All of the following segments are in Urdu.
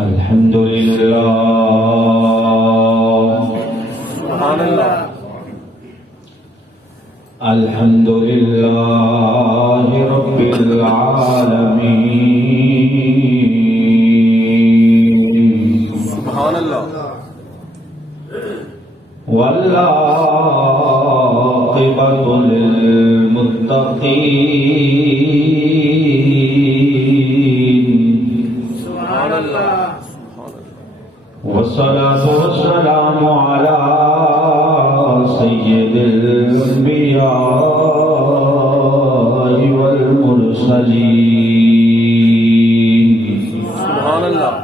الحمد لله سبحان اللہ الحمد لله رب العالمين سبحان اللہ والعاقبة للمتقين سبحان اللہ والصلاة والسلام على سيد الأنبياء والمرسلين سبحان اللہ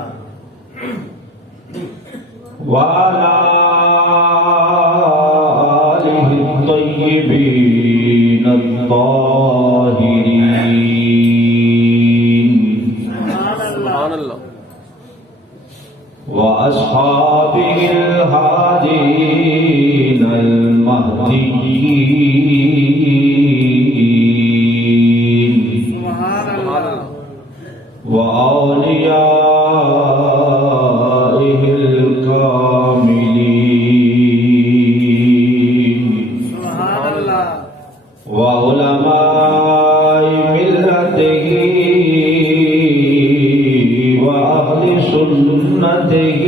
وعلى آله الطيبين الطاهرين سبحان اللہ وأصحابه الهادين المهديين سبحان اللہ وأوليائه الكاملين سبحان اللہ وعلماء ملته وأهل سنته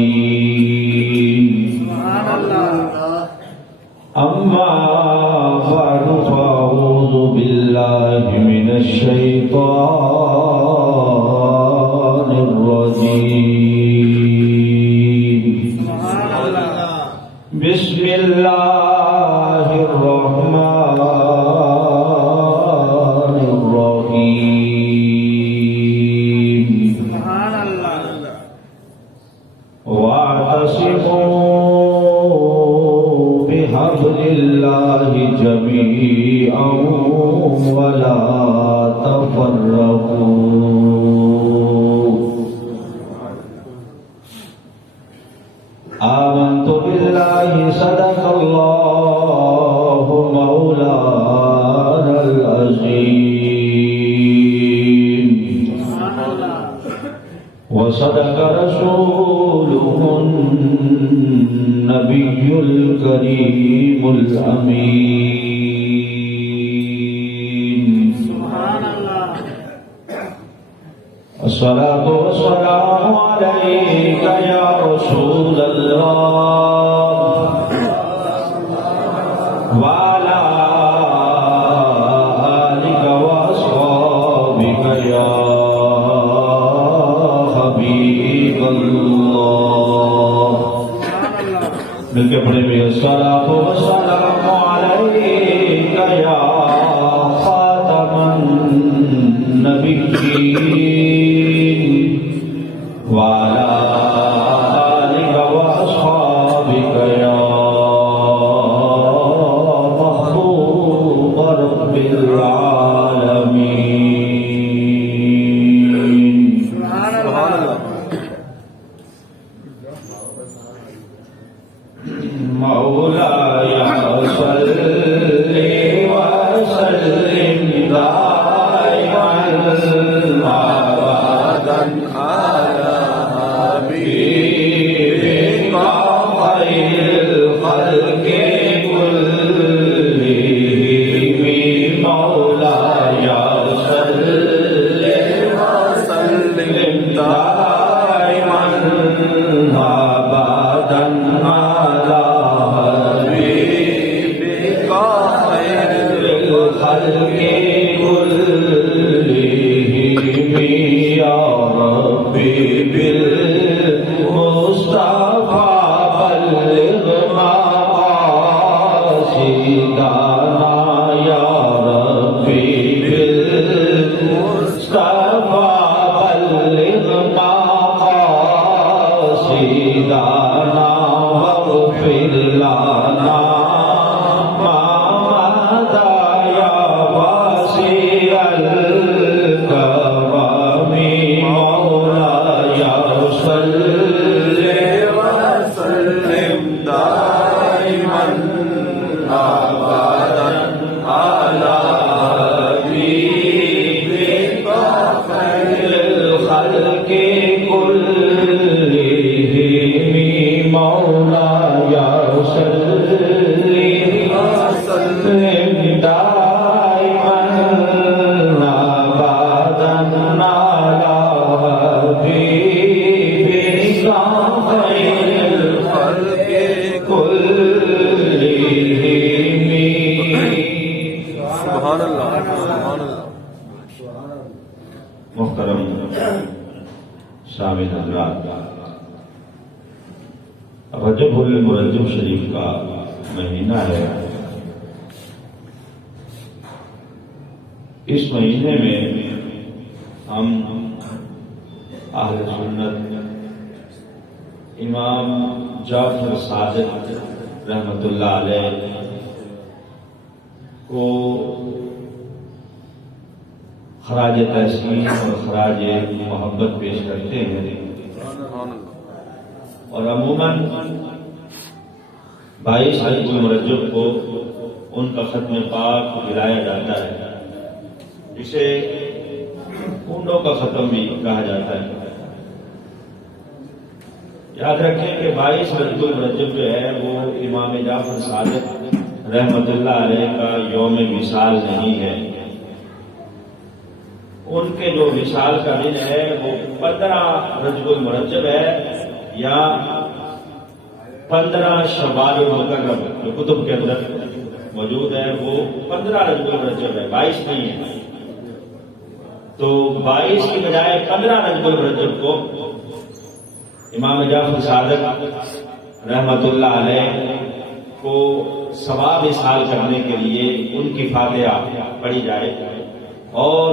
أجمعين سبحان اللہ أما بعد فأعوذ بالله من الشيطان الرجيم سبحان اللہ بسم الله الرحمن الرحيم سبحان اللہ واعتصموا بحبل الله جميعا ولا تفرقوا آمنت بالله صدق الله مولانا العظيم وصدق رسوله النبي الكريم الأمين سبحان اللہ الصلاة والسلام عليك يا رسول الله وعلى آلك وأصحابك يا حبيب الله مل کے پڑھے بھی الصلاة والسلام عليك يا خاتم النبيين وعلى آلك وأصحابك يا محبوب رب العالمين سبحان اللہ مولاي صل وسلم دائما ابدا على حبيبك خير الخلق كلهم مولاي صل وسلم دائما ابدا على حبيبك خير الخلق كلهم يا ربي بالمصطفى بلغ مقاصدنا يا ربي بالمصطفى بلغ مقاصدنا واغفر لنا ما مضى يا واسع الكرم مولاي صل وسلم دائما ابدا على حبيبك خير مولاي صل وسلم دائما ابدا على حبيبك خير الخلق كلهم. سبحان اللہ سبحان اللہ. محترم سامعین حضرات، رجب المرجب شریف کا مہینہ ہے. اس مہینے میں ہم اہل سنت امام جعفر صادق رحمۃ اللہ علیہ کو خراج تحسین اور خراج محبت پیش کرتے ہیں. اور عموماً 22 رجب المرجب کو ان کا ختم پاک گرایا جاتا ہے، جسے کنڈوں کا ختم بھی کہا جاتا ہے. یاد رکھیں کہ 22 رجب المرجب جو ہے وہ امام جعفر صادق رحمۃ اللہ علیہ کا یوم وصال نہیں ہے. ان کے جو وصال کا دن ہے وہ 15 رجب المرجب ہے یا 15 شوال المکرم جو کتب کے اندر موجود ہے، وہ 15 رجب المرجب ہے، 22 نہیں ہے. تو 22 کی بجائے 15 رجب المرجب کو امام جعفر صادق رحمۃ اللہ علیہ کو ثواب وصال کرنے کے لیے ان کی فاتحہ پڑھی جائے اور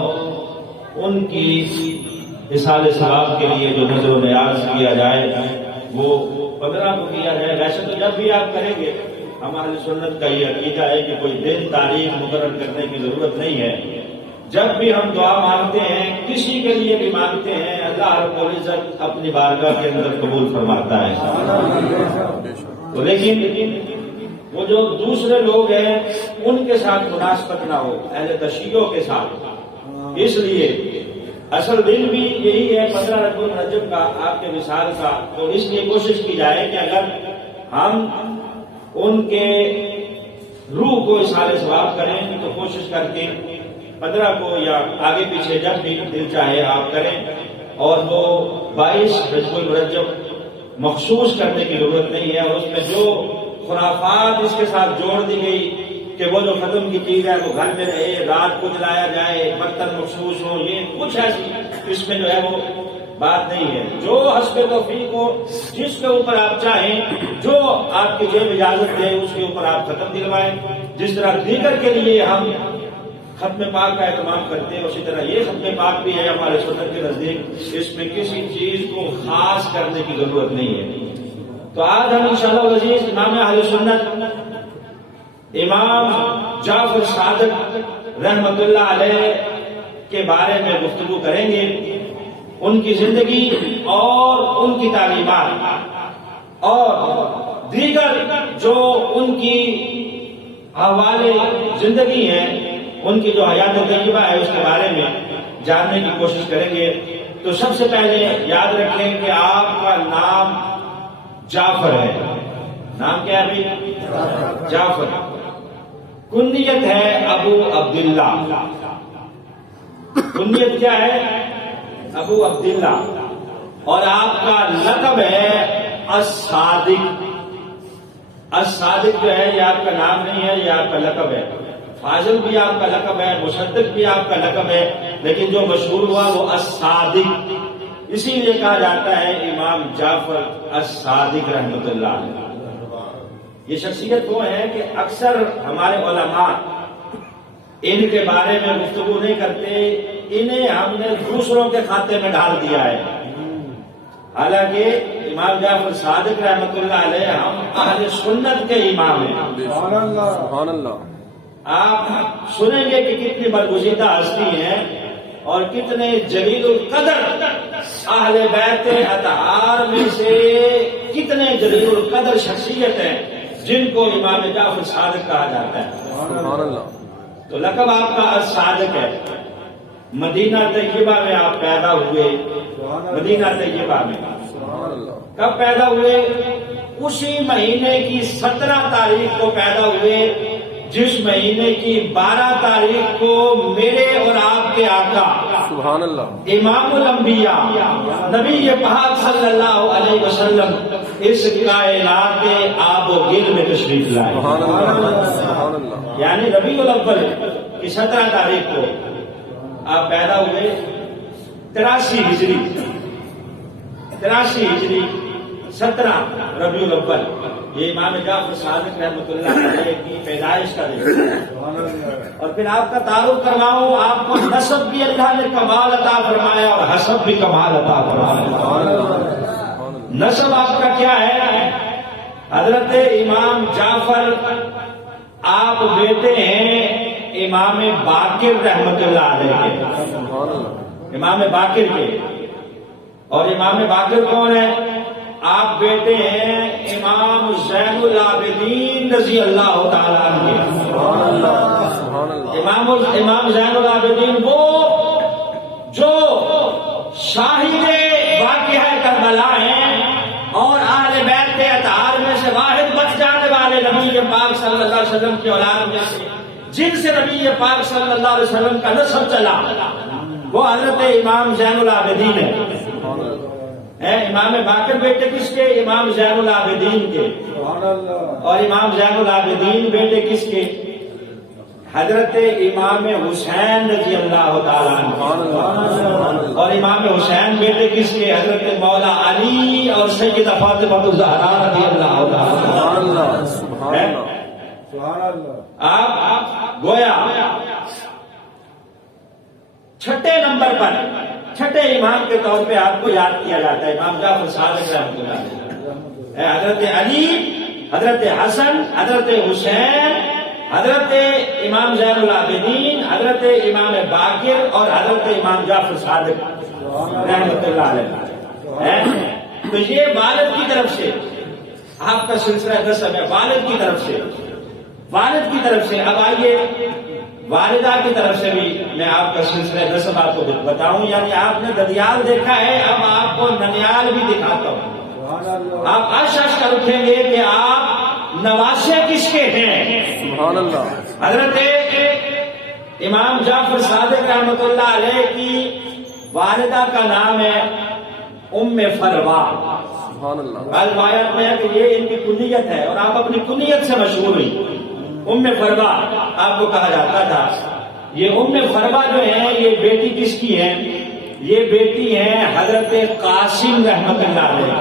ان کی وصال ثواب کے لیے جو نذر و نیاز کیا جائے وہ 15 کو کیا جائے. ویسے تو جب بھی آپ کریں گے، ہماری سنت کا یہ عقیدہ ہے کہ کوئی دن تاریخ مقرر کرنے کی ضرورت نہیں ہے. جب بھی ہم دعا مانگتے ہیں، کسی کے لیے بھی مانگتے ہیں، اللہ رب العزت اپنی بارگاہ کے اندر قبول فرماتا ہے. تو لیکن وہ جو دوسرے لوگ ہیں ان کے ساتھ مناسبت نہ ہو، اہل تشیعوں کے ساتھ. اس لیے اصل دن بھی یہی ہے 15 رجب المرجب کا، آپ کے وصال کا. تو اس لیے کوشش کی جائے کہ اگر ہم ان کے روح کو اصحال ثواب کریں تو کوشش کر کے 15 کو یا آگے پیچھے جب بھی دل چاہے آپ کریں. اور وہ 22 رجب المرجب مخصوص کرنے کی ضرورت نہیں ہے. اور اس میں جو خرافات اس کے ساتھ جوڑ دی گئی کہ وہ جو ختم کی چیز ہے وہ گھر میں رہے، رات کو جلایا جائے، برتن مخصوص ہو، یہ کچھ ایسی اس میں جو ہے وہ بات نہیں ہے. جو حسب توفیق ہو، جس کے اوپر آپ چاہیں، جو آپ کی جیب اجازت دے اس کے اوپر آپ ختم دلوائیں. جس طرح دیگر کے لیے ہم ختم پاک کا اہتمام کرتے ہیں، اسی طرح یہ ختم پاک بھی ہے ہمارے سنت کے نزدیک. اس میں کسی چیز کو خاص کرنے کی ضرورت نہیں ہے. تو آج ہم انشاءاللہ العزیز امام اہل سنت امام جعفر صادق رحمۃ اللہ علیہ کے بارے میں گفتگو کریں گے. ان کی زندگی اور ان کی تعلیمات اور دیگر جو ان کی حوالے زندگی ہیں، ان کی جو حیات طیبہ ہے اس کے بارے میں جاننے کی کوشش کریں گے. تو سب سے پہلے یاد رکھیں کہ آپ کا نام جعفر ہے. نام کیا ہے بھائی؟ جعفر. کنیت ہے ابو عبداللہ. کنیت کیا ہے؟ ابو عبداللہ. اور آپ کا لقب ہے الصادق. الصادق جو ہے یہ آپ کا نام نہیں ہے، یہ آپ کا لقب ہے. فاضل بھی آپ کا لقب ہے، مصدق بھی آپ کا لقب ہے، لیکن جو مشہور ہوا وہ الصادق. اسی لیے کہا جاتا ہے امام جعفر الصادق رحمۃ اللہ علیہ. یہ شخصیت وہ ہے کہ اکثر ہمارے علماء ان کے بارے میں گفتگو نہیں کرتے، انہیں ہم نے دوسروں کے کھاتے میں ڈال دیا ہے. حالانکہ امام جعفر صادق رحمۃ اللہ علیہ ہم اہل سنت کے امام ہیں. سبحان اللہ. آپ سنیں گے کہ کتنی برگزیدہ ہستی ہیں اور کتنے جلیل القدر اہل بیت اطہار میں سے کتنے جلیل القدر شخصیت ہیں جن کو امام جعفر صادق کہا جاتا ہے. سبحان اللہ. تو لقب آپ کا الصادق ہے. مدینہ طیبہ میں آپ پیدا ہوئے. مدینہ طیبہ میں سبحان اللہ. کب پیدا ہوئے؟ اسی مہینے کی 17 تاریخ کو پیدا ہوئے جس مہینے کی 12 تاریخ کو میرے اور آپ کے آقا سبحان اللہ امام الانبیاء نبی پاک صلی اللہ علیہ وسلم اس کائنات کے آب و گل میں تشریف لائے. سبحان اللہ سبحان اللہ. یعنی ربیع الاول کی 17 تاریخ کو آپ پیدا ہوئے. 83 ہجری 17 ربیع الاول یہ امام جعفر صادق رحمۃ اللہ علیہ کی پیدائش کا دن ہے. اور پھر آپ کا تعارف کرواؤں، آپ کو نسب بھی اللہ نے کمال عطا فرمایا اور حسب بھی کمال عطا فرمایا. نسب آپ کا کیا ہے؟ حضرت امام جعفر آپ بیٹے ہیں امام باقر رحمۃ اللہ علیہ کے، امام باقر کے. اور امام باقر کون ہے؟ آپ بیٹے ہیں امام زین العابدین رضی اللہ تعالیٰ عنہ کے. امام زین العابدین وہ جو شاہد واقعہ کربلا ہیں اور اہل بیت کے اطہار میں سے واحد بچ جانے والے نبی پاک صلی اللہ علیہ وسلم کی اولاد میں سے جن سے نبی پاک صلی اللہ علیہ وسلم کا نسب چلا، وہ حضرت امام زین العابدین ہے. امام باقر بیٹے کس کے؟ امام زین العابدین کے. اور امام زین العابدین بیٹے کس کے؟ حضرت امام حسین رضی اللہ تعالیٰ عنہ. اور امام حسین بیٹے کس کے؟ حضرت مولا علی اور سیدہ فاطمہ الزہرا رضی اللہ تعالیٰ عنہ. آپ گویا چھٹے نمبر پر چھٹے امام کے طور پہ آپ کو یاد کیا جاتا ہے امام جعفر صادق رحمۃ اللہ علیہ. حضرت علی، حضرت حسن، حضرت حسین، حضرت امام زین العابدین، حضرت امام باقر اور حضرت امام جعفر صادق رحمۃ اللہ علیہ. تو یہ والد کی طرف سے آپ کا سلسلہ نسب ہے، والد کی طرف سے. اب آئیے والدہ کی طرف سے بھی میں آپ کا سلسلہ نسب آپ کو بتاؤں. یعنی آپ نے ددیال دیکھا ہے، اب آپ کو ننیال بھی دکھاتا ہوں. آپ عرش کر اٹھیں گے کہ آپ نواسے کس کے ہیں؟ سبحان اللہ. حضرت امام جعفر صادق رحمۃ اللہ علیہ کی والدہ کا نام ہے ام فروا. سبحان اللہ. روایت میں ہے کہ یہ ان کی کنیت ہے اور آپ اپنی کنیت سے مشہور ہوئی. ام فروا آپ کو کہا جاتا تھا. یہ ام فروا جو ہے یہ بیٹی کس کی ہے؟ یہ بیٹی ہے حضرت قاسم رحمۃ اللہ علیہ.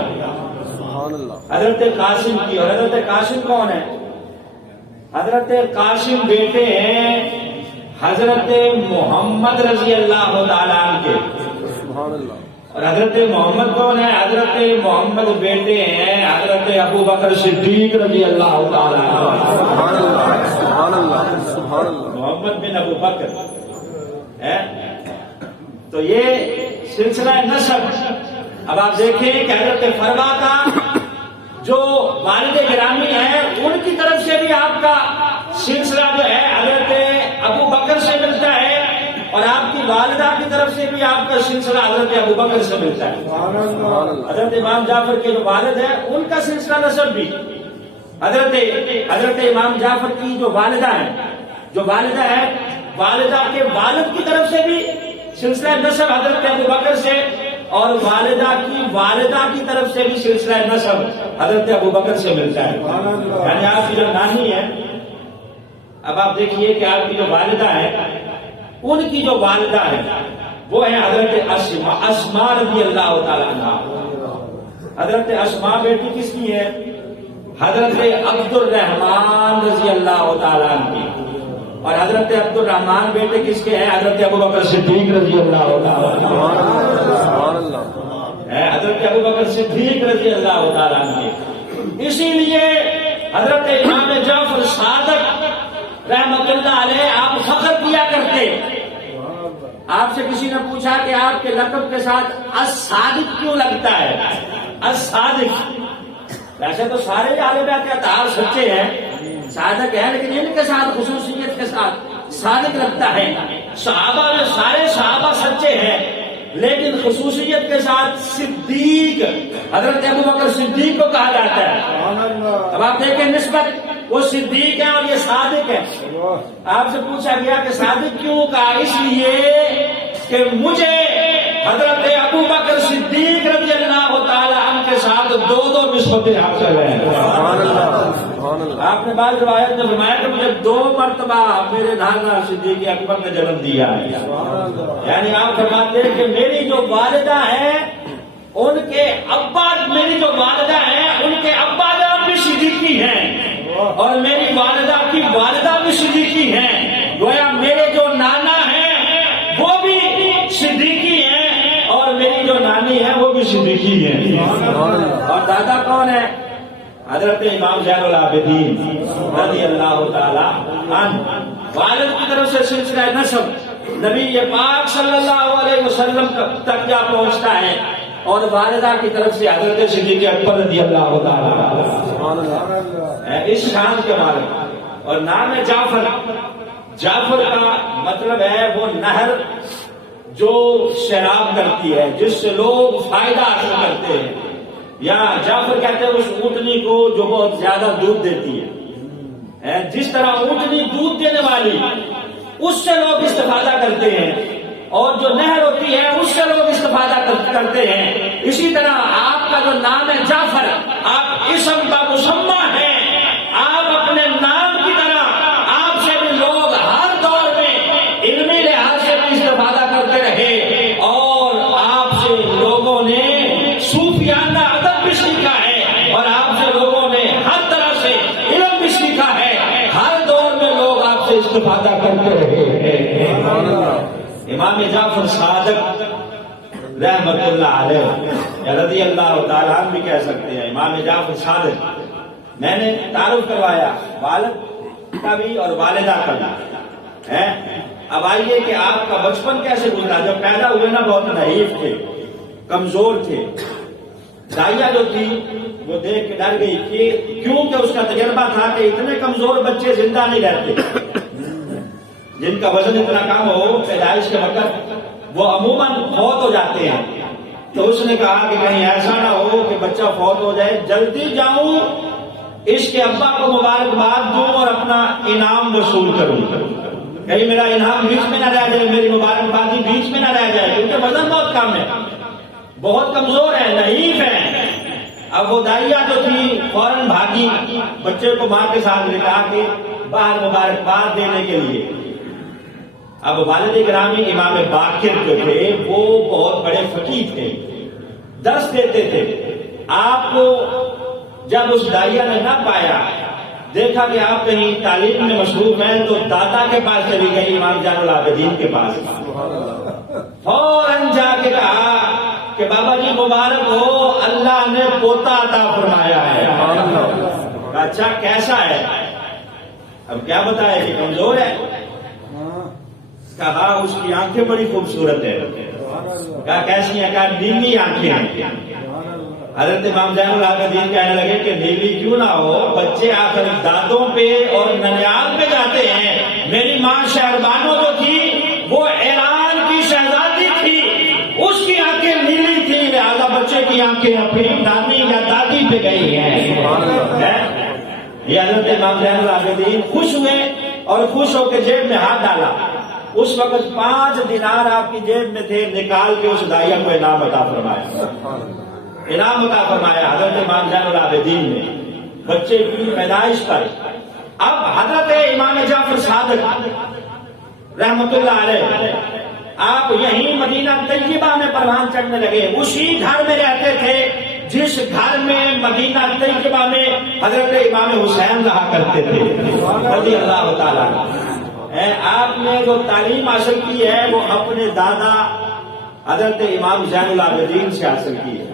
سبحان اللہ. حضرت قاسم کی. اور حضرت قاسم کون ہے؟ حضرت قاسم بیٹے ہیں حضرت محمد رضی اللہ تعالیٰ عنہ کے. سبحان اللہ. اور حضرت محمد کون ہے؟ حضرت محمد بیٹے ہیں حضرت ابو بکر صدیق رضی اللہ تعالیٰ عنہ. سبحان اللہ. سبحان اللہ. سبحان اللہ. محمد بن ابو بکر ہے. تو یہ سلسلہ نسب. اب آپ دیکھیں کہ حضرت فروا کا جو والد گرامی ہیں ان کی طرف سے بھی آپ کا سلسلہ جو ہے حضرت ابو بکر سے ملتا ہے اور آپ کی والدہ کی طرف سے بھی آپ کا سلسلہ حضرت ابو بکر سے ملتا ہے. حضرت امام جعفر کے جو والد ہیں ان کا سلسلہ نسب بھی حضرت امام جعفر کی جو والدہ ہے والدہ کے والد کی طرف سے بھی سلسلہ نسب حضرت ابو بکر سے اور والدہ کی طرف سے بھی سلسلہ نسب حضرت ابو بکر سے ملتا ہے. یعنی آپ کی جو نانی ہے، اب آپ دیکھیے کہ آپ کی جو والدہ ہے ان کی جو والدہ ہے وہ ہے حضرت اسماء رضی اللہ تعالیٰ عنہ. حضرت اسماء بیٹی کس کی ہے؟ حضرت عبد الرحمان رضی اللہ تعالیٰ عنہ کی. اور حضرت عبد الرحمان بیٹے کس کے ہیں؟ حضرت ابو بکر صدیق رضی اللہ تعالیٰ عنہ. حضرت ابو بکر صدیق رضی اللہ تعالیٰ عنہ کے. اسی لیے حضرت امام جعفر صادق رحمۃ اللہ علیہ آپ فخر کیا کرتے. آپ سے کسی نے پوچھا کہ آپ کے لقب کے ساتھ الصادق کیوں لگتا ہے؟ الصادق. ویسے تو سارے عالم کے اطہار سچے ہیں، صادق ہے، لیکن ان کے ساتھ خصوصیت کے ساتھ صادق لگتا ہے. صحابہ میں سارے صحابہ سچے ہیں لیکن خصوصیت کے ساتھ صدیق، حضرت ابو بکر صدیق کو کہا جاتا ہے۔ اب آپ دیکھیں نسبت، وہ صدیق ہے اور یہ صادق ہے۔ آپ سے پوچھا گیا کہ صادق کیوں؟ کہا اس لیے کہ مجھے حضرت ابو بکر صدیق رضی اللہ تعالیٰ عنہ کے ساتھ دو نسبتیں حاصل ہیں۔ آپ نے بعض روایت میں فرمایا کہ مجھے 2 مرتبہ میرے نانا صدیق اکبر نے جنم دیا ہے، یعنی آپ فرماتے ہیں کہ میری جو والدہ ہے ان کے ابا، میری جو والدہ ہے ان کے ابا جان بھی صدیقی ہیں اور میری والدہ کی والدہ بھی صدیقی ہیں، گویا میرے جو نانا ہیں وہ بھی صدیقی ہیں اور میری جو نانی ہے وہ بھی صدیقی ہیں۔ اور دادا کون ہے؟ حضرت امام زین العابدین رضی اللہ تعالی عنہ۔ والد کی طرف سے سلسلہ نسب نبی پاک صلی اللہ علیہ وسلم تک جا پہنچتا ہے اور والدہ کی طرف سے حضرت صدیق اکبر رضی اللہ تعالی اس شان کے مالک۔ اور نام ہے جعفر۔ جعفر کا مطلب ہے وہ نہر جو سیراب کرتی ہے، جس سے لوگ فائدہ حاصل کرتے ہیں، یا جعفر کہتے ہیں اس اونٹنی کو جو بہت زیادہ دودھ دیتی ہے۔ جس طرح اونٹنی دودھ دینے والی اس سے لوگ استفادہ کرتے ہیں اور جو نہر ہوتی ہے اس سے لوگ استفادہ کرتے ہیں، اسی طرح آپ کا جو نام ہے جعفر، آپ اسم کا مسمہ ہے، آپ اپنے نام کی طرح آپ سے بھی لوگ ہر دور میں علمی لحاظ سے بھی استفادہ کرتے رہے اور آپ سے لوگوں نے صوفیانہ ادب بھی سیکھا ہے اور آپ سے لوگوں نے ہر طرح سے علم بھی سیکھا ہے، ہر دور میں لوگ آپ سے استفادہ کرتے رہے۔ امام جعفر صادق رحمت اللہ علیہ یا رضی اللہ تعالیٰ عنہ بھی کہہ سکتے ہیں، امام جعفر صادق۔ میں نے تعارف کروایا والد کا بھی اور والدہ کا بھی۔ اب آئیے کہ آپ کا بچپن کیسے گزرا؟ جب پیدا ہوئے نا بہت نحیف تھے، کمزور تھے، دائیا جو تھی وہ دیکھ کے ڈر گئی کہ کیونکہ اس کا تجربہ تھا کہ اتنے کمزور بچے زندہ نہیں رہتے، جن کا وزن اتنا کم ہو پیدائش کے وقت وہ عموماً فوت ہو جاتے ہیں۔ تو اس نے کہا کہ کہیں ایسا نہ ہو کہ بچہ فوت ہو جائے، جلدی جاؤں اس کے ابا کو مبارکباد دوں اور اپنا انعام وصول کروں، کہیں میرا انعام بیچ میں نہ رہ جائے، میری مبارکبادی بیچ میں نہ رہ جائے، کیونکہ وزن بہت کم ہے، بہت کمزور ہے، نحیف ہے۔ اب وہ دائیا جو تھی فوراً بھاگی بچے کو ماں کے ساتھ لٹا کے باہر مبارکباد دینے کے لیے۔ اب والد گرامی امام باقر جو تھے وہ بہت بڑے فقیہ تھے، درس دیتے تھے۔ آپ کو جب اس دائیا نے نہ پایا، دیکھا کہ آپ کہیں تعلیم میں مصروف ہیں، تو دادا کے پاس چلی گئی، امام زین العابدین کے پاس۔ فوراً جا کے کہا کہ بابا جی مبارک ہو، اللہ نے پوتا عطا فرمایا ہے۔ اچھا کیسا ہے؟ اب کیا بتائے کہ کمزور ہے؟ کہا اس کی آنکھیں بڑی خوبصورت ہے۔ کہا کیسی ہیں؟ کہا نیلی آنکھیں ہیں۔ حضرت امام زین العابدین کہنے لگے کہ نیلی کیوں نہ ہو، بچے آخر دادوں پہ اور ننیال پہ جاتے ہیں، میری ماں شہربانو جو تھی وہ ایران کی شہزادی تھی، اس کی آنکھیں نیلی تھی، لہذا بچے کی آنکھیں اپنی نانی یا دادی پہ گئی ہیں۔ یہ حضرت امام زین العابدین خوش ہوئے اور خوش ہو کے جیب میں ہاتھ ڈالا۔ اس وقت 5 دینار آپ کی جیب میں تھے، نکال کے اس دائیا کو انعام عطا فرمایا، انعام عطا فرمایا حضرت امام زین العابدین نے بچے کی پیدائش پر۔ اب حضرت امام جعفر صادق رحمت اللہ علیہ آپ یہیں مدینہ طیبہ میں پروان چڑھنے لگے، اسی گھر میں رہتے تھے جس گھر میں مدینہ طیبہ میں حضرت امام حسین رہا کرتے تھے رضی اللہ تعالیٰ۔ آپ نے جو تعلیم حاصل کی ہے وہ اپنے دادا حضرت امام زین العابدین سے حاصل کی ہے۔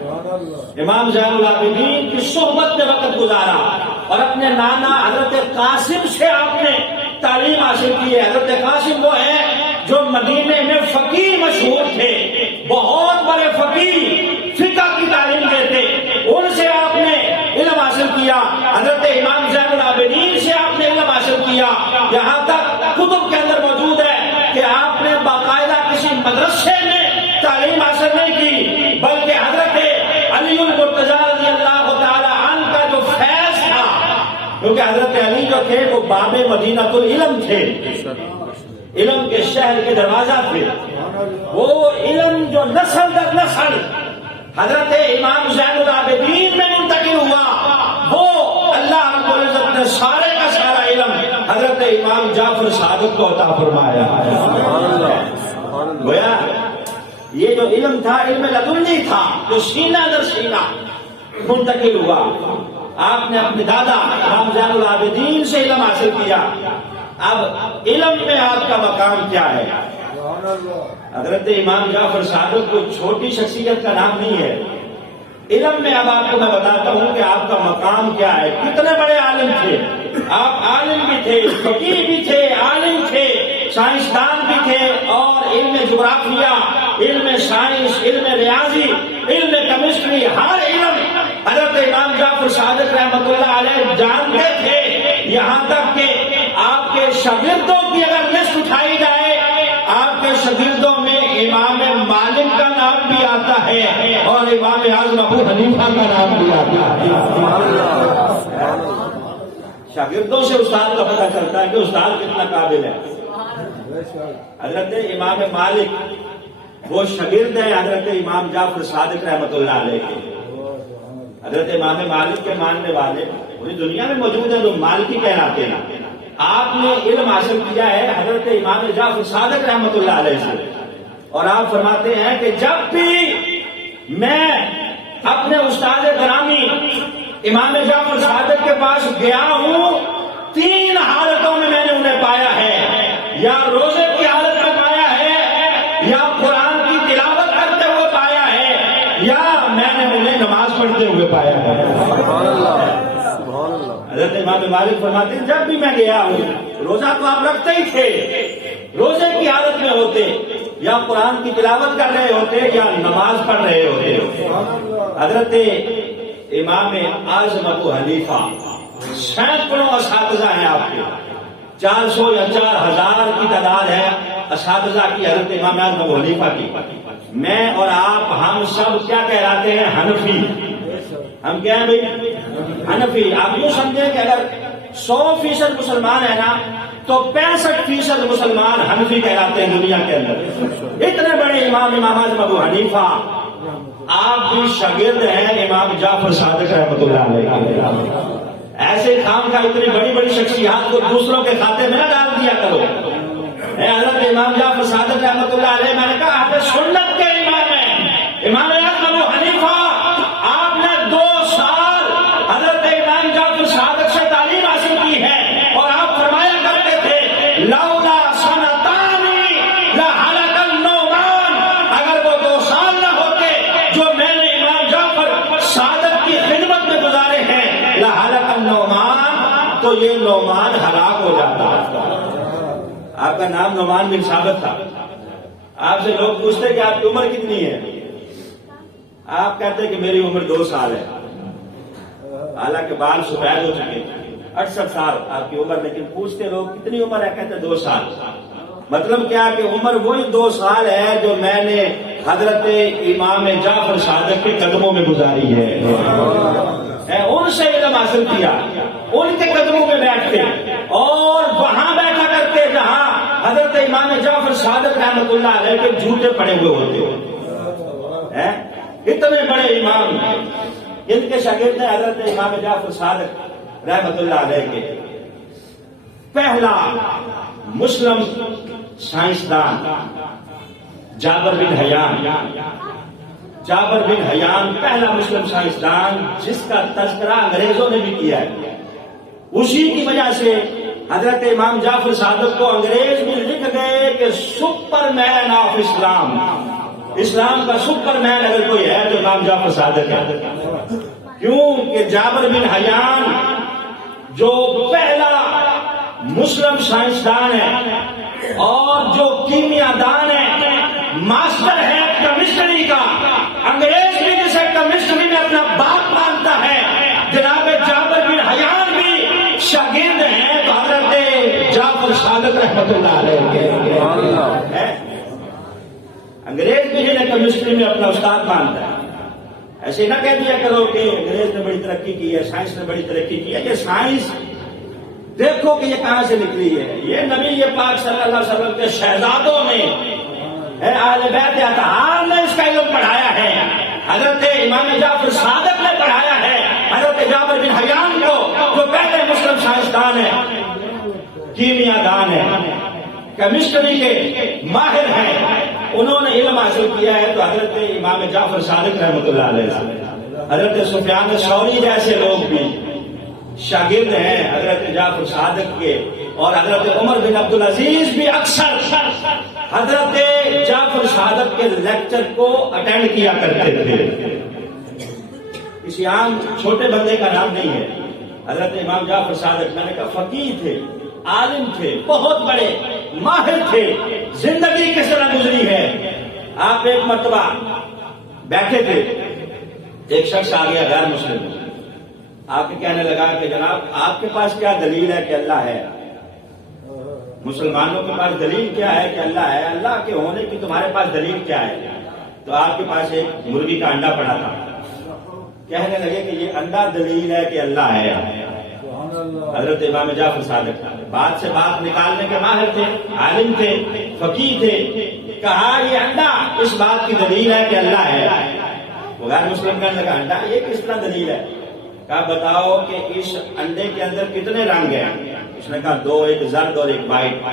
امام زین العابدین کی صحبت میں وقت گزارا اور اپنے نانا حضرت قاسم سے آپ نے تعلیم حاصل کی ہے۔ حضرت قاسم وہ ہے جو مدینے میں فقیہ مشہور تھے، بہت بڑے فقیہ، فقہ کی تعلیم دیتے، ان سے آپ نے علم حاصل کیا۔ حضرت امام زین العابدین سے آپ نے علم حاصل کیا، یہاں تک کتب کے اندر موجود ہے کہ آپ نے باقاعدہ کسی مدرسے میں تعلیم حاصل نہیں کی، بلکہ حضرت علی المرتضیٰ رضی اللہ تعالی عنہ کا جو فیض تھا، کیونکہ حضرت علی جو تھے وہ باب مدینہ العلم تھے، علم کے شہر کے دروازہ تھے، وہ علم جو نسل در نسل حضرت امام زین العابدین میں منتقل ہوا، وہ اللہ رب العزت نے سارے کا سارا علم حضرت امام جعفر صادق کو عطا فرمایا۔ گویا یہ جو علم تھا علم لدنی تھا، جو سینہ در سینہ منتقل ہوا۔ آپ نے اپنے دادا امام زین العابدین سے علم حاصل کیا، اب علم میں آپ کا مقام کیا ہے؟ حضرت امام جعفر صادق کو چھوٹی شخصیت کا نام نہیں ہے، علم میں اب آپ کو میں بتاتا ہوں کہ آپ کا مقام کیا ہے۔ کتنے بڑے عالم تھے آپ، عالم بھی تھے، فقیہ بھی تھے، عالم تھے، سائنسدان بھی تھے، اور علم جغرافیہ، علم سائنس، علم ریاضی، علم کیمسٹری، ہر علم حضرت امام جعفر صادق رحمۃ اللہ علیہ جانتے تھے، یہاں تک کہ آپ کے شاگردوں کی اگر لسٹ اٹھائی جائے، آپ کے شاگردوں میں امام مالک کا نام بھی آتا ہے اور امام اعظم ابو حنیفہ کا نام بھی آتا ہے۔ شاگردوں سے استاد کا پتہ چلتا ہے کہ استاد کتنا قابل ہے۔ حضرت امام مالک وہ شاگرد ہیں حضرت امام جعفر صادق رحمۃ اللہ علیہ کے۔ حضرت امام مالک کے ماننے والے پوری دنیا میں موجود ہیں، جو مالکی کہلاتے ہیں۔ آپ نے علم حاصل کیا ہے حضرت امام جعفر صادق رحمۃ اللہ علیہ سے، اور آپ فرماتے ہیں کہ جب بھی میں اپنے استاد گرامی امام جعفر صادق کے پاس گیا ہوں، 3 حالتوں میں نے انہیں پایا ہے، یا روزے کی حالت میں پایا ہے، یا قرآن کی تلاوت کرتے ہوئے پایا ہے، یا میں نے انہیں نماز پڑھتے ہوئے پایا ہے۔ سبحان اللہ، سبحان اللہ۔ حضرت امام مالک فرماتے ہیں جب بھی میں گیا ہوں، روزہ تو آپ رکھتے ہی تھے، روزے کی حالت میں ہوتے، یا قرآن کی تلاوت کر رہے ہوتے، یا نماز پڑھ رہے ہوتے۔ حضرت امام اعظم ابو حنیفہ سینکڑوں اساتذہ ہیں آپ کے، 400 یا 4000 کی تعداد ہے اساتذہ کی حضرت امام اعظم ابو حنیفہ کی۔ میں اور آپ ہم سب کیا کہلاتے ہیں؟ حنفی۔ ہم کیا ہیں بھائی؟ حنفی۔ آپ یوں سمجھیں کہ اگر 100% مسلمان ہے نا تو 65% مسلمان حنفی کہلاتے ہیں دنیا کے اندر۔ اتنے بڑے امام اعظم ابو حنیفہ، آپ بھی شاگرد ہیں امام جعفر صادق رحمۃ اللہ علیہ۔ ایسے کام کا اتنی بڑی بڑی شخصیات کو دوسروں کے کھاتے میں نہ ڈال دیا کرو۔ حضرت امام جعفر صادق رحمۃ اللہ علیہ، میں نے کہا اہل سنت کے امام ہیں، امام اعظم ابو حنیفہ، آپ نے 2 سال حضرت امام جعفر صادق سے تعلیم حاصل کی ہے، اور آپ فرمایا کرتے تھے لولا سنتانی لہلک النعمان، اگر وہ 2 سال نہ ہوتے جو میں نے امام جعفر صادق کی خدمت میں گزارے ہیں، لہلک النعمان، تو یہ نعمان ہلاک ہو جاتا۔ آپ کا نام نعمان بن ثابت تھا۔ آپ سے لوگ پوچھتے کہ آپ کی عمر کتنی ہے، آپ کہتے کہ میری عمر 2 سال ہے، حالانکہ بال سفید ہو چکے، 68 سال آپ کی عمر، لیکن پوچھتے لوگ کتنی عمر ہے، کہتے 2 سال۔ مطلب کیا کہ عمر وہی 2 سال ہے جو میں نے حضرت امام جعفر صادق کے قدموں میں گزاری ہے، ان سے علم حاصل کیا، ان کے قدموں میں بیٹھتے اور وہاں بیٹھا کرتے جہاں حضرت امام جعفر صادق رحمۃ اللہ علیہ کے جوتے پڑے ہوئے ہوتے۔ اتنے بڑے امام ان کے شاگرد ہیں حضرت امام جعفر صادق رحمۃ اللہ علیہ کے۔ پہلا مسلم سائنسدان جابر بن حیان، جابر بن حیان پہلا مسلم سائنسدان جس کا تذکرہ انگریزوں نے بھی کیا ہے۔ اسی کی وجہ سے حضرت امام جعفر صادق کو انگریز بھی لکھ گئے کہ سپر مین آف اسلام، اسلام کا سپر مین اگر کوئی ہے تو امام جعفر صادق ہے۔ کیوں کہ جابر بن حیان جو پہلا مسلم سائنسدان ہے اور جو کیمیا دان ہے، ماسٹر ہے کیمسٹری کا، انگریز بھی جسے کیمسٹری میں اپنا باپ مانتا ہے، جناب جابر بن حیان بھی شاگرد ہیں تو حضرت جعفر صادق رحمۃ اللہ علیہ کے۔ انگریز بھی جنہیں کیمسٹری میں اپنا استاد مانتا ہے. ایسے نہ کہہ دیا کرو کہ انگریز نے بڑی ترقی کی ہے، سائنس نے بڑی ترقی کی ہے. یہ سائنس دیکھو کہ یہ کہاں سے نکلی ہے. یہ نبی پاک صلی اللہ علیہ وسلم کے شہزادوں نے اہل بیت اطہار نے اس کا علم پڑھایا ہے. حضرت امام جعفر صادق نے پڑھایا ہے. حضرت جابر بن حیان کو جو پہلے مسلم سائنسدان ہیں، کیمیا دان ہیں، کیمسٹری کے ماہر ہیں، انہوں نے علم حاصل کیا ہے. تو حضرت امام جعفر صادق رحمۃ اللہ علیہ، حضرت سفیان ثوری جیسے لوگ بھی شاگرد ہیں حضرت جعفر صادق کے. اور حضرت عمر بن عبدالعزیز بھی اکثر حضرت جعفر صادق کے لیکچر کو اٹینڈ کیا کرتے تھے. کسی عام چھوٹے بندے کا نام نہیں ہے. حضرت امام جعفر صادق میں نے کہا فقیہ تھے، عالم تھے، بہت بڑے ماہر تھے. زندگی کس طرح گزری ہے. آپ ایک مرتبہ بیٹھے تھے، ایک شخص آ گیا غیر مسلم، آپ کے کہنے لگا کہ جناب آپ کے پاس کیا دلیل ہے کہ اللہ ہے؟ مسلمانوں کے پاس دلیل کیا ہے کہ اللہ ہے؟ اللہ کے ہونے کی تمہارے پاس دلیل کیا ہے؟ تو آپ کے پاس ایک مرغی کا انڈا پڑا تھا. کہنے لگے کہ یہ انڈا دلیل ہے کہ اللہ ہے. حضرت امام جعفر صادق بات سے بات نکالنے کے ماہر تھے، عالم تھے، فقیہ تھے. کہا یہ انڈا اس بات کی دلیل ہے کہ اللہ ہے. وہ غیر مسلم کہنے لگا انڈا یہ کس طرح دلیل ہے؟ کہا بتاؤ کہ اس انڈے کے اندر کتنے رنگ ہیں؟ اس نے کہا دو، ایک زرد اور ایک وائٹ.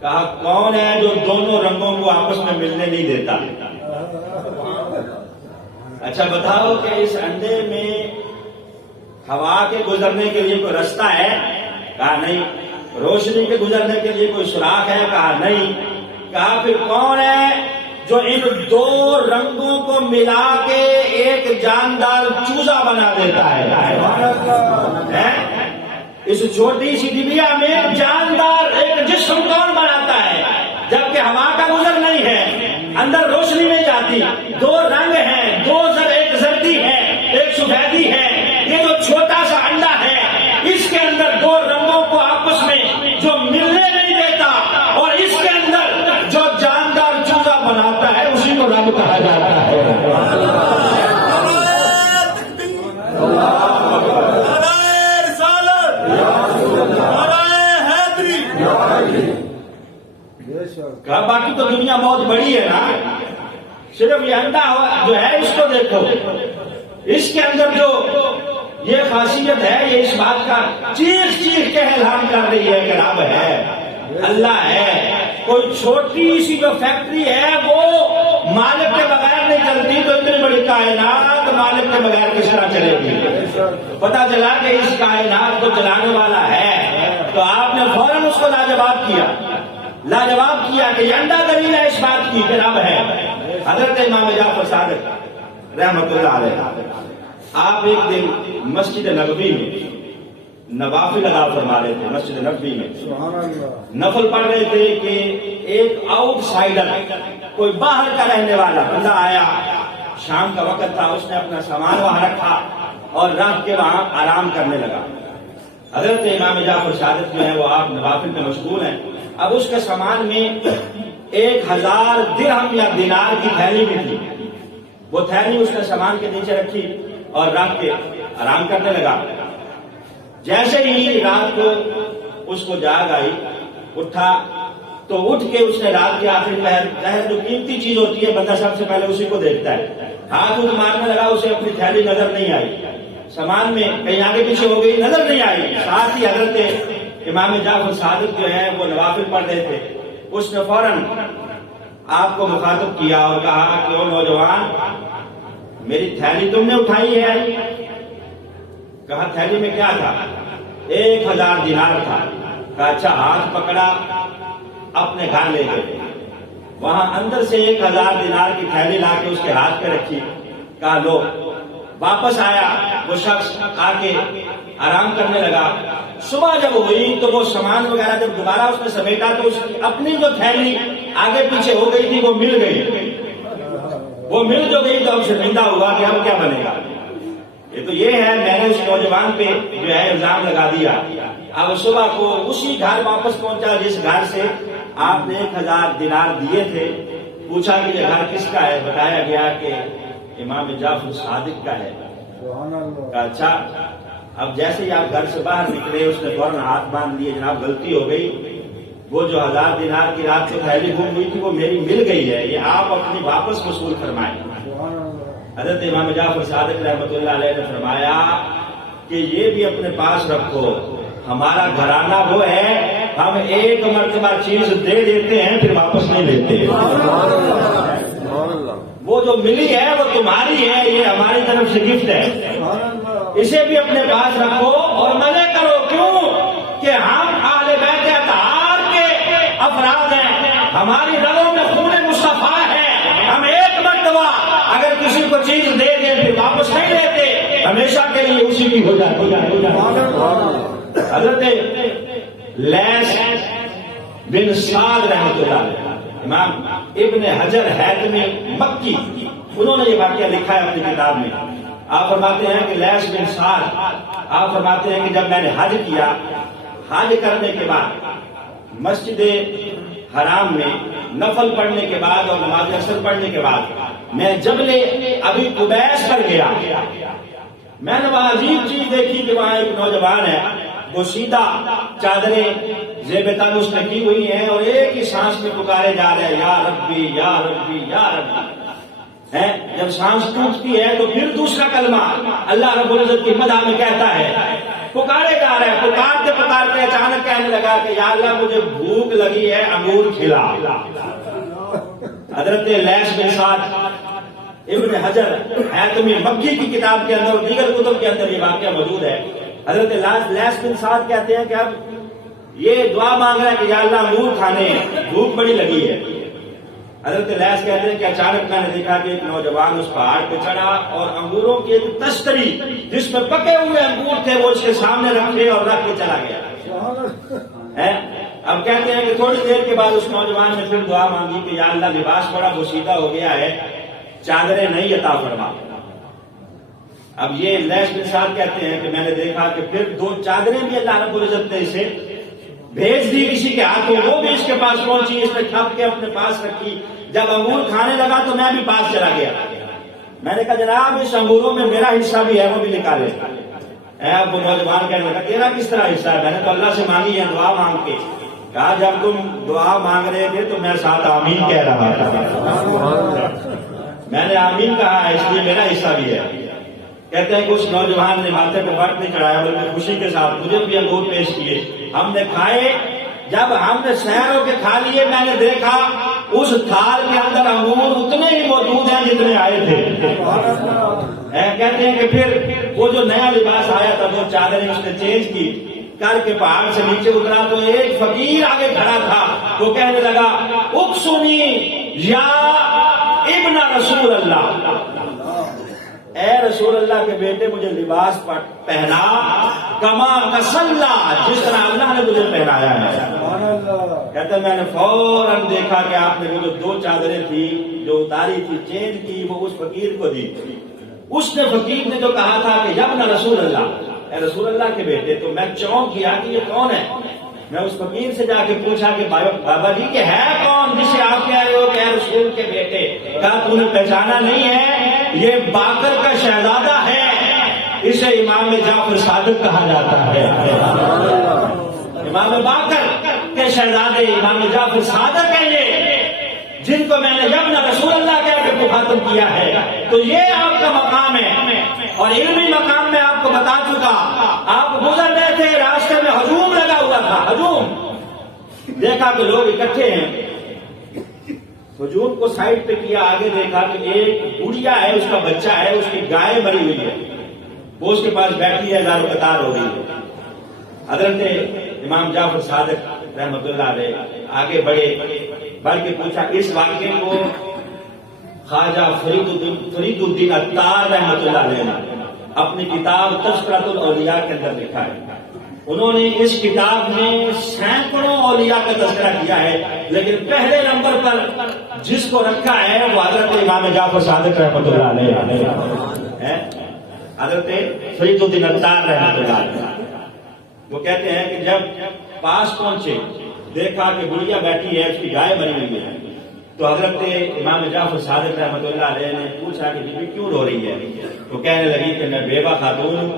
کہا کون ہے جو دونوں رنگوں کو آپس میں ملنے نہیں دیتا؟ اچھا بتاؤ کہ اس انڈے میں ہوا کے گزرنے کے لیے کوئی رستہ ہے؟ کہا نہیں. روشنی کے گزرنے کے لیے کوئی سوراخ ہے؟ کہا نہیں. کہا پھر کون ہے جو ان دو رنگوں کو ملا کے ایک جاندار چوزا بنا دیتا ہے؟ اس چھوٹی سی ڈبیا میں جاندار ایک جسم کون بناتا ہے جبکہ ہوا کا گزر نہیں ہے، اندر روشنی نہیں جاتی؟ دو رنگ ہیں، دو ایک زردی ہے ایک سفیدی ہے. یہ جو چھوٹا سا انڈا ہے اس کے اندر دو رنگوں کو آپس میں جو ملنے نہیں دیتا اور اس کے اندر جو جاندار چوزا بناتا ہے اسی کو رب کہا جاتا ہے. باقی تو دنیا بہت بڑی ہے نا، صرف یہ انڈا جو ہے اس کو دیکھو. اس کے اندر جو یہ خاصیت ہے، یہ اس بات کا چیخ چیخ کے اعلان کر رہی ہے کہ رب ہے، اللہ ہے. کوئی چھوٹی سی جو فیکٹری ہے وہ مالک کے بغیر نہیں چلتی، تو اتنی بڑی کائنات مالک کے بغیر کس طرح چلے گی؟ پتا چلا کہ اس کائنات کو چلانے والا ہے تو آپ نے فوراً اس کو لاجواب کیا کہ یہ انڈا دلیل ہے اس بات کی کہ رب ہے. حضرت امام جعفر صادق رحمۃ اللہ علیہ آپ ایک دن مسجد نبوی میں نوافل ادا فرما رہے تھے. مسجد نبوی میں نفل پڑھ رہے تھے کہ ایک آؤٹ سائڈر، کوئی باہر کا رہنے والا بندہ آیا. شام کا وقت تھا، اس نے اپنا سامان وہاں رکھا اور رکھ کے وہاں آرام کرنے لگا. حضرت امام جعفر صادق جو ہے وہ آپ نوافل میں مشغول ہیں. اب اس کے سامان میں 1000 درہم یا دینار کی تھیلی بھی تھی. وہ تھیلی اس نے سامان کے نیچے رکھی اور رکھ کے آرام کرنے لگا. جیسے ہی رات کو اس کو جاگ آئی، اٹھا تو اٹھ کے اس نے رات کے آخری پہر جو قیمتی چیز ہوتی ہے بندہ سب سے پہلے اسی کو دیکھتا ہے. ہاتھ مارنے لگا، اسے اپنی تھیلی نظر نہیں آئی. سامان میں کہیں آگے پیچھے ہو گئی، نظر نہیں آئی. ساتھ ہی حضرت امام جعفر صادق جو ہے وہ نوافل پڑھ رہے تھے. اس نے فوراً آپ کو مخاطب کیا اور کہا کہ او نوجوان، میری تھیلی تم نے اٹھائی ہے؟ کہا تھیلی میں کیا تھا؟ 1000 دینار تھا. کہا اچھا. ہاتھ پکڑا، اپنے گھر لے گئے. وہاں اندر سے 1000 دینار کی تھیلی لا کے اس کے ہاتھ پہ رکھی. کہا لو. واپس آیا وہ شخص، آ کے آرام کرنے لگا. صبح جب ہوئی تو وہ سامان وغیرہ جب دوبارہ اس نے سمیٹا تو اس کی اپنی جو تھیلی آگے پیچھے ہو گئی تھی وہ مل گئی. وہ مل جو گئی تو اب شرمندہ ہوا کہ اب کیا بنے گا. یہ تو یہ ہے میں نے اس نوجوان پہ جو ہے الزام لگا دیا. اب صبح کو اسی گھر واپس پہنچا جس گھر سے آپ نے 1000 دینار دیے تھے. پوچھا کہ یہ گھر کس کا ہے؟ بتایا گیا کہ امام جعفر صادق کا ہے۔ کہا اچھا، اب جیسے ہی آپ گھر سے باہر نکلے اس نے فوراً ہاتھ باندھ لیے، جناب غلطی ہو گئی، وہ جو 1000 دینار کی رات کو تھیلی گم ہوئی تھی وہ میری مل گئی ہے، یہ آپ اپنی واپس وصول فرمائیں۔ حضرت امام جعفر صادق رحمۃ اللہ علیہ نے فرمایا کہ یہ بھی اپنے پاس رکھو، ہمارا گھرانہ وہ ہے ہم ایک مرتبہ چیز دے دیتے ہیں پھر واپس نہیں لیتے، وہ جو ملی ہے وہ تمہاری ہے، یہ ہماری طرف سے گفٹ ہے، اسے بھی اپنے پاس رکھو اور مزے کرو۔ کیوں کہ ہم اہل بیت اطہار کے افراد ہیں، ہماری رگوں میں خون مصطفیٰ ہے، ہم ایک مرتبہ اگر کسی کو چیز دے دیں پھر واپس نہیں لیتے، ہمیشہ کے لیے اسی کی ہو جاتی ہے۔ حضرت لیث بن سعد رحمۃ اللہ علیہ، امام ابن حجر حیثمی مکی، انہوں نے یہ واقعہ لکھا ہے اپنی کتاب میں۔ آپ فرماتے ہیں کہ لیث بن سعد، آپ فرماتے ہیں کہ جب میں نے حج کیا، حج کرنے کے بعد مسجد حرام میں نفل پڑھنے کے بعد اور نماز عصر پڑھنے کے بعد میں جبل ابی قبیس پر گیا، میں نے وہاں عجیب چیز دیکھی کہ وہاں ایک نوجوان ہے، وہ سیدھا چادریں زیب تن اس نے کی ہوئی ہیں اور ایک ہی سانس میں پکارے جا رہے ہیں، یا ربی یا ربی یا ربی۔ جب سانس ٹوٹتی ہے تو پھر دوسرا کلمہ اللہ رب العزت کی مدح میں کہتا ہے، پکارے جا رہے ہیں، پکارتے پکارتے اچانک کہنے لگا کہ یا اللہ مجھے بھوک لگی ہے، انگور کھلا۔ حضرت لیث بن سعد ابن حجر حیثمی مکی کی کتاب کے اندر اور دیگر کتب کے اندر یہ واقعہ موجود ہے۔ حضرت لیث بن سعد کہتے ہیں کہ اب یہ دعا مانگ رہا ہے کہ یا اللہ انگور کھانے، بھوک بڑی لگی ہے۔ حضرت لیث کہتے ہیں کہ اچانک میں نے دیکھا کہ ایک نوجوان اس پہاڑ پہ چڑھا اور انگوروں کی ایک تشتری جس میں پکے ہوئے انگور تھے وہ اس کے سامنے رکھے اور رکھ کے چلا گیا۔ اب کہتے ہیں کہ تھوڑی دیر کے بعد اس نوجوان نے پھر دعا مانگی کہ یا اللہ لباس بڑا بوسیدہ ہو گیا ہے، چادریں نہیں عطا فرما۔ اب یہ لیث بن سعد کہتے ہیں کہ میں نے دیکھا کہ پھر 2 چادریں بھی اللہ رب العزت نے اسے بھیج دی کسی کے ہاتھوں، وہ بھی اس کے پاس پہنچی، اس نے کھپ کے اپنے پاس رکھی۔ جب انگور کھانے لگا تو میں بھی پاس چلا گیا، میں نے کہا جناب اس انگوروں میں میرا حصہ بھی ہے، وہ بھی نکالے۔ اب وہ نوجوان کہنے لگا تیرا کس طرح حصہ ہے؟ میں نے تو اللہ سے مانگی ہے دعا مانگ کے۔ کہا جب تم دعا مانگ رہے تھے تو میں ساتھ آمین کہہ رہا تھا، میں نے آمین کہا اس لیے میرا حصہ بھی ہے۔ کہتے ہیں کہ اس نوجوان نے ماتھے پہ وقت نہیں چڑھایا بلکہ خوشی کے ساتھ مجھے بھی انگور پیش کیے، ہم نے کھائے۔ جب ہم نے سیر ہو کے کھا لیے میں نے دیکھا اس تھال کے اندر انگور اتنے ہی موجود ہیں جتنے آئے تھے۔ کہتے ہیں کہ پھر وہ جو نیا لباس آیا تھا وہ چادریں اس نے چینج کی کر کے پہاڑ سے نیچے اترا تو ایک فقیر آگے کھڑا تھا، وہ کہنے لگا اقسنی یا ابن رسول اللہ، اے رسول اللہ کے بیٹے مجھے لباس پہنا، کما کسلا جس طرح اللہ نے مجھے پہنایا ہے۔ کہتا میں نے فوراً دیکھا کہ آپ نے وہ جو 2 چادریں تھی جو اتاری تھی چینج کی وہ اس فقیر کو دی۔ اس نے فقیر نے جو کہا تھا کہ یا ابن رسول اللہ، اے رسول اللہ کے بیٹے، تو میں چونک گیا کہ یہ کون ہے۔ میں اس فقیر سے جا کے پوچھا کہ بابا جی کہ ہے کون جسے آپ کہہ رہے ہو کہ اے رسول کے بیٹے؟ کہا تو نے پہچانا نہیں ہے، یہ باقر کا شہزادہ ہے، اسے امام جعفر صادق کہا جاتا ہے۔ امام باقر کے شہزادے امام جعفر صادق ہیں یہ، جن کو میں نے ابن رسول اللہ کہہ کے مخاطب کیا ہے۔ تو یہ آپ کا مقام ہے، اور علمی مقام میں آپ کو بتا چکا۔ آپ گزر رہے تھے راستے میں ہجوم لگا ہوا تھا، ہجوم دیکھا کہ لوگ اکٹھے ہیں، ہجوم کو سائڈ پہ کیا، آگے دیکھا کہ ایک بڑھیا ہے، اس کا بچہ ہے، اس کی گائے مری ہوئی ہے، وہ اس کے پاس بیٹھی ہے، زار قطار ہو رہی ہے۔ حضرت امام جعفر صادق رحمۃ اللہ علیہ آگے بڑھے، بڑھ کے پوچھا اس واقعے کو خواجہ فرید الدین عطار رحمۃ اللہ علیہ نے اپنی کتاب تذکرۃ الاولیاء کے اندر لکھا ہے۔ انہوں نے اس کتاب میں سینکڑوں اولیاء کا تذکرہ کیا ہے، لیکن پہلے نمبر پر جس کو رکھا ہے وہ حضرت امام جعفر صادق رحمۃ اللہ علیہ، حضرت فرید الدین عطار رحمۃ اللہ علیہ۔ وہ کہتے ہیں کہ جب پاس پہنچے دیکھا کہ بڑھیا بیٹھی ہے، اس کی گائے بنی ہوئی ہے، تو حضرت امام جعفر صادق رحمۃ اللہ علیہ نے پوچھا کہ بیوی کیوں رو رہی ہے؟ تو کہنے لگی کہ میں بیوہ خاتون ہوں،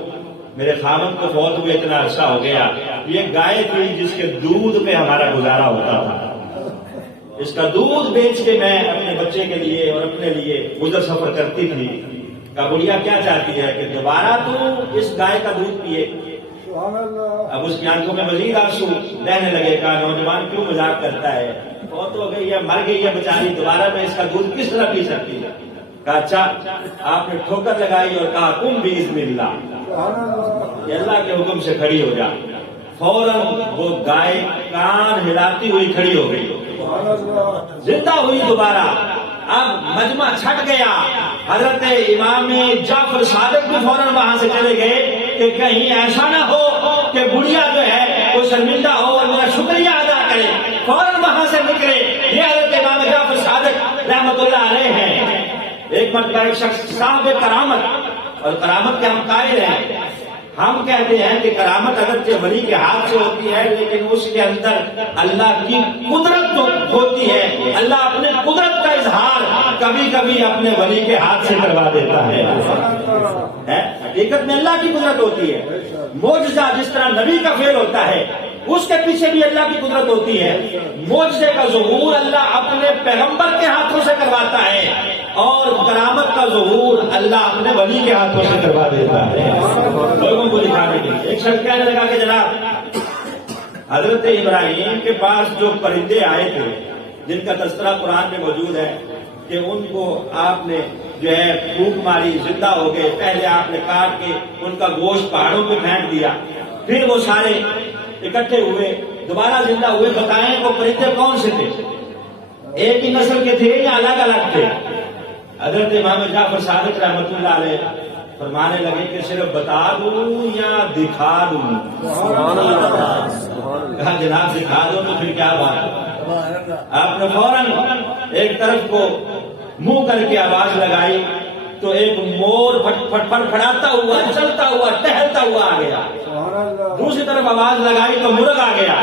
میرے خاوند کو فوت ہوئے اتنا عرصہ ہو گیا، یہ گائے تھی جس کے دودھ پہ ہمارا گزارا ہوتا تھا، اس کا دودھ بیچ کے میں اپنے بچے کے لیے اور اپنے لیے گزر سفر کرتی تھی۔ کہا بڑھیا کیا چاہتی ہے کہ دوبارہ تو اس گائے کا دودھ پیے؟ اب اس کی آنکھوں میں مزید آنسو رہنے لگے۔ کہا نوجوان کیوں مذاق کرتا ہے، فوت ہو گئی ہے، مر گئی ہے بیچاری، دوبارہ میں اس کا دودھ کس طرح پی سکتی ہے؟ کہا اچھا، آپ نے ٹھوکر لگائی اور کہا قم بإذن اللہ، کہ اللہ کے حکم سے کھڑی ہو جا۔ فوراً وہ گائے کان ہلاتی ہوئی کھڑی ہو گئی، زندہ ہوئی دوبارہ۔ اب مجمع چھٹ گیا، حضرت امام جعفر صادق بھی فوراً وہاں سے چلے گئے کہ کہیں ایسا نہ ہو کہ بڑھیا جو ہے وہ شرمندہ ہو اور میرا شکریہ ادا کرے۔ فوراً وہاں سے نکلے۔ یہ حضرت امام جعفر صادق رحمۃ اللہ علیہ ہیں۔ ایک مرتبہ ایک شخص صاحب کرامت، اور کرامت کے ہم قائل ہیں، ہم کہتے ہیں کہ کرامت اگرچہ ولی کے ہاتھ سے ہوتی ہے لیکن اس کے اندر اللہ کی قدرت جو ہوتی ہے، اللہ اپنے قدرت کا اظہار کبھی کبھی اپنے ولی کے ہاتھ سے کروا دیتا ہے۔ حقیقت میں اللہ کی قدرت ہوتی ہے۔ معجزہ جس طرح نبی کا فعل ہوتا ہے اس کے پیچھے بھی اللہ کی قدرت ہوتی ہے۔ معجزے کا ظہور اللہ اپنے پیغمبر کے ہاتھوں سے کرواتا ہے اور کرامت کا ظہور اللہ اپنے ولی کے ہاتھوں سے کروا دیتا ہے لوگوں کو دکھانے کے لیے۔ ایک شخص کہنے لگا کہ جناب حضرت ابراہیم کے پاس جو پرندے آئے تھے جن کا تذکرہ قرآن میں موجود ہے کہ ان کو آپ نے جو ہے پھونک ماری، زندہ ہو گئے، پہلے آپ نے کاٹ کے ان کا گوشت پہاڑوں پہ پھینک دیا، پھر وہ سارے اکٹھے ہوئے، دوبارہ زندہ ہوئے، بتائیں وہ پرندے کون سے تھے؟ ایک ہی نسل کے تھے یا الگ الگ تھے؟ حضرت امام جعفر صادق رحمۃ اللہ علیہ فرمانے لگے کہ صرف بتا دوں یا دکھا دوں؟ کہا جناب دکھا دو تو پھر کیا بات۔ آپ نے فوراً ایک طرف کو منہ کر کے آواز لگائی تو ایک مور پھڑپھڑاتا ہوا، چلتا ہوا، ٹہلتا ہوا آ گیا۔ دوسری طرف آواز لگائی تو مرغ آ گیا،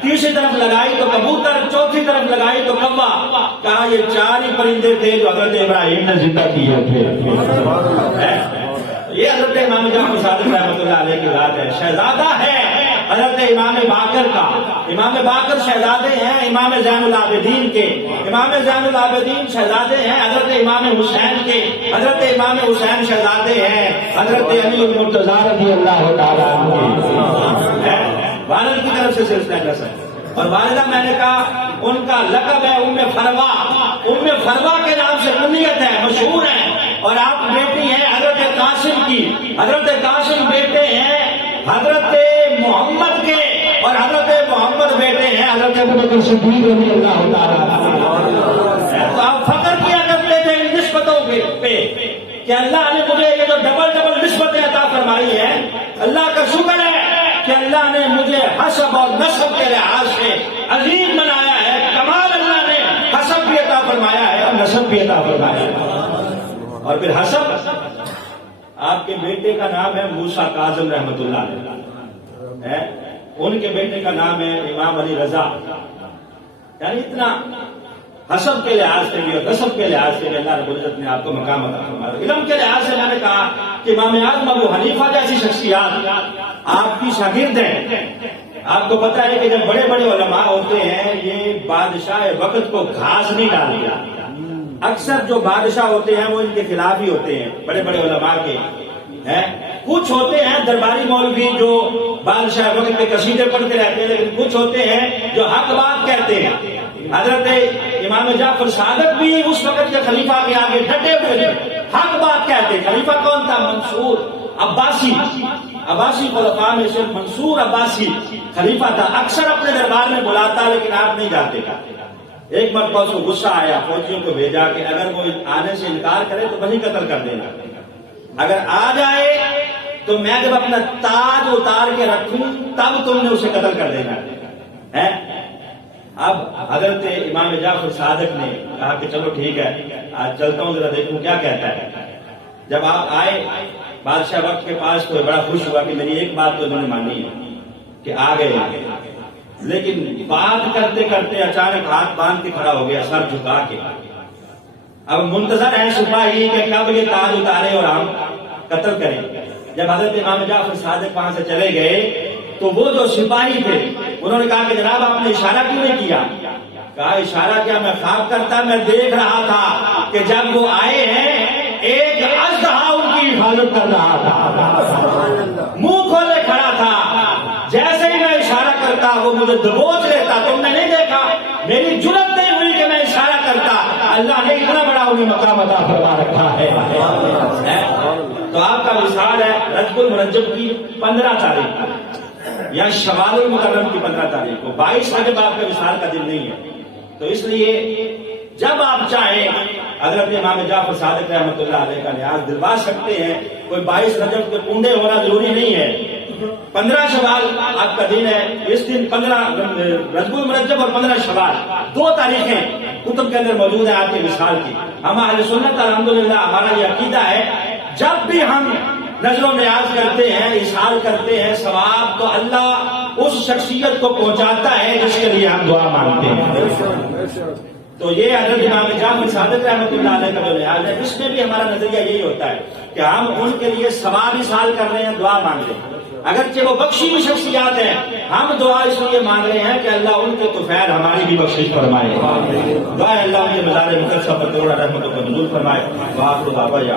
تیسری طرف لگائی تو کبوتر، چوتھی طرف لگائی تو کوا۔ کہا یہ چار ہی پرندے تھے جو حضرت ابراہیم نے زندہ کیے تھے۔ یہ حضرت امام جعفر صادق رحمۃ اللہ علیہ کی ذات ہے۔ شہزادہ ہے حضرت امام باقر کا۔ امام باقر شہزادے ہیں امام زین العابدین کے، امام زین العابدین شہزادے ہیں حضرت امام حسین کے، حضرت امام حسین شہزادے ہیں حضرت علی المرتضیٰ رضی اللہ تعالیٰ عنہ۔ والد کی طرف سے سلسلہ نسب، اور والدہ میں نے کہا ان کا لقب ہے ام فروا۔ ام فروا کے نام سے کنیت ہے، مشہور ہے، اور آپ بیٹی ہیں حضرت قاسم کی۔ حضرت قاسم بیٹے ہیں حضرت محمد کے، اور حضرت محمد بیٹے ہیں حضرت ابوبکر صدیق رضی اللہ تعالیٰ۔ تو آپ فخر کیا کرتے تھے ان نسبتوں پہ کہ اللہ نے مجھے یہ جو ڈبل نسبتیں عطا فرمائی ہیں، اللہ کا شکر ہے کہ اللہ نے مجھے حسب اور نسب کے لحاظ سے عظیم بنایا ہے۔ کمال اللہ نے حسب بھی عطا فرمایا ہے اور نسب بھی عطا فرمایا ہے۔ اور پھر حسب، آپ کے بیٹے کا نام ہے موسیٰ کاظم رحمۃ اللہ علیہ، ان کے بیٹے کا نام ہے امام علی رضا۔ یعنی اتنا حسب کے لحاظ سے بھی اور نسب کے لحاظ سے بھی اللہ رب العزت نے آپ کو مقام عطا فرمایا۔ علم کے لحاظ سے میں نے کہا کہ امام اعظم ابو حنیفہ جیسی شخصیات آپ کی شاگرد ہیں۔ آپ کو پتا ہے کہ جب بڑے بڑے علماء ہوتے ہیں یہ بادشاہ وقت کو گھاس نہیں ڈالتے۔ اکثر جو بادشاہ ہوتے ہیں وہ ان کے خلاف ہی ہوتے ہیں، بڑے بڑے علماء کے ہیں۔ کچھ ہوتے ہیں درباری مولوی جو بادشاہ وقت کے قصیدے پڑھتے رہتے ہیں، لیکن کچھ ہوتے ہیں جو حق بات کہتے ہیں۔ حضرت امام جعفر صادق بھی اس وقت کے خلیفہ کے آگے ڈٹے ہوئے تھے، حق بات کہتے۔ خلیفہ کون تھا؟ منصور عباسی، عباسی خلفاء میں سے منصور عباسی خلیفہ تھا۔ اکثر اپنے دربار میں بلاتا لیکن آپ نہیں جاتے۔ ایک مرتبہ اس کو غصہ آیا، فوجیوں کو بھیجا کہ اگر وہ آنے سے انکار کرے تو وہیں قتل کر دینا، اگر آ جائے تو میں جب اپنا تاج اتار کے رکھوں تب تم نے اسے قتل کر دینا ہے۔ اب حضرت امام جعفر صادق نے کہا کہ چلو ٹھیک ہے، آج چلتا ہوں ذرا دیکھوں کیا کہتا ہے۔ جب آپ آئے بادشاہ وقت کے پاس تو بڑا خوش ہوا کہ میری ایک بات تو انہوں نے مانی ہے کہ آ گئے۔ لیکن بات کرتے کرتے اچانک ہاتھ باندھ کے کھڑا ہو گیا، سر جھکا کے. اب منتظر ہے سپاہی کہ کب یہ تاج اتارے اور ہم قتل کریں. جب حضرت امام جعفر صادق وہاں سے چلے گئے تو وہ جو سپاہی تھے انہوں نے کہا کہ جناب آپ نے اشارہ کیوں نہیں کیا؟ کہا اشارہ کیا، میں خواب کرتا، میں دیکھ رہا تھا کہ جب وہ آئے ہیں ایک اژدہا ان کی حفاظت کر رہا تھا، منہ کھولے کھڑا تھا، جیسے ہی میں اشارہ کرتا وہ مجھے دبوچ لیتا. تم نے نہیں دیکھا، میری جرت نہیں ہوئی کہ میں اشارہ کرتا. اللہ نے اتنا بڑا انہیں مقام عطا فرما رکھا ہے. تو آپ کا وصال ہے رجب المرجب کی 15 تاریخ کو یا شوال المکرم کی 15 تاریخ کو. 22 رجب آپ کا وصال کا دن نہیں ہے. تو اس لیے جب آپ چاہیں حضرت امام جعفر صادق رحمۃ اللہ علیہ کا نیاز دلوا سکتے ہیں. کوئی 22 رجب کے کنڈے ہونا ضروری نہیں ہے. 15 شوال آپ کا دن ہے. اس دن 15 رجب المرجب اور 15 شوال 2 تاریخیں کتب کے اندر موجود ہیں آپ کے وصال کی. ہم اہل سنت الحمدللہ ہمارا یہ عقیدہ ہے جب بھی ہم نظر و نیاز کرتے ہیں، اشار کرتے ہیں، ثواب تو اللہ اس شخصیت کو پہنچاتا ہے جس کے لیے ہم دعا مانگتے ہیں. تو یہ حضرت امام جعفر صادق رحمۃ اللہ علیہ کا جو نیاز ہے اس میں بھی ہمارا نظریہ یہی ہوتا ہے کہ ہم ان کے لیے ثواب اشار کر رہے ہیں، دعا مانگ رہے ہیں. اگرچہ وہ بخشی ہوئی شخصیات ہیں، ہم دعا اس لیے مانگ رہے ہیں کہ اللہ ان کے طفیل ہماری بھی بخشش فرمائے. دعا اللہ ان کے مزار مقدسہ پر کروڑا رحمتوں کو منظور فرمائے. وآخر دعوانا